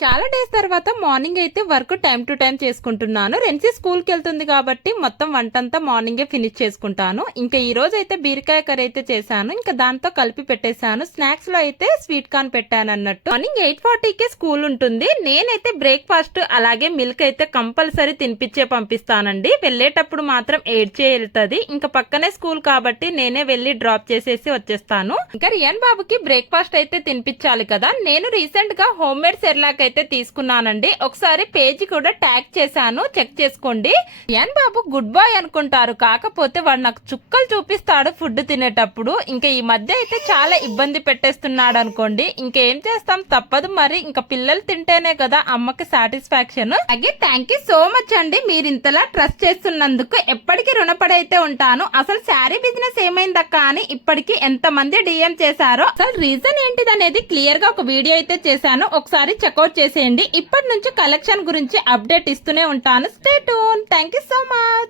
చాలా డేస్ తర్వాత మార్నింగ్ అయితే వర్క్ టైం టు టైం చేసుకుంటున్నాను. రెన్సీ స్కూల్కి వెళ్తుంది కాబట్టి మొత్తం వంటంతా మార్నింగే ఫినిష్ చేసుకుంటాను. ఇంకా ఈ రోజు అయితే బీరకాయ కర్రీ అయితే చేశాను. ఇంకా దాంతో కలిపి పెట్టేశాను. స్నాక్స్లో అయితే స్వీట్ కార్న్ పెట్టాను అన్నట్టు. మార్నింగ్ ఎయిట్ ఫార్టీకి స్కూల్ ఉంటుంది. నేనైతే బ్రేక్ఫాస్ట్ అలాగే మిల్క్ అయితే కంపల్సరీ తినిపించే పంపిస్తానండి. వెళ్ళేటప్పుడు మాత్రం ఎయిడ్ వెళ్తుంది ఇంకా పక్కనే స్కూల్ కాబట్టి నేనే వెళ్ళి డ్రాప్ చేసేసి వచ్చేస్తాను. ఇంకా రియాన్ బాబుకి బ్రేక్ఫాస్ట్ అయితే తినిపించాలి కదా. నేను రీసెంట్గా హోమ్ మేడ్ సెర్లాక్ అయితే తీసుకున్నానండి. ఒకసారి పేజీ కూడా ట్యాగ్ చేశాను. చెక్ చేసుకోండి. ఎన్ బాబు గుడ్ బాయ్ అనుకుంటారు. కాకపోతే వాడు నాకు చుక్కలు చూపిస్తాడు ఫుడ్ తినేటప్పుడు. ఇంకా ఈ మధ్య అయితే చాలా ఇబ్బంది పెట్టేస్తున్నాడు అనుకోండి. ఇంకేం చేస్తాం? తప్పదు మరి. ఇంకా పిల్లలు తింటేనే కదా అమ్మకి సాటిస్ఫాక్షన్. అలాగే థ్యాంక్ యూ సో మచ్ అండి. మీరు ఇంతలా ట్రస్ట్ చేస్తున్నందుకు ఎప్పటికీ రుణపడైతే ఉంటాను. అసలు శారీ బిజినెస్ ఏమైందక్క అని ఇప్పటికి ఎంత మంది డిఎం చేశారో. అసలు రీజన్ ఏంటిది అనేది క్లియర్గా ఒక వీడియో అయితే చేశాను. ఒకసారి చేసేయండి. ఇప్పటి నుంచి కలెక్షన్ గురించి అప్డేట్ ఇస్తూనే ఉంటాను. Stay tuned thank you so much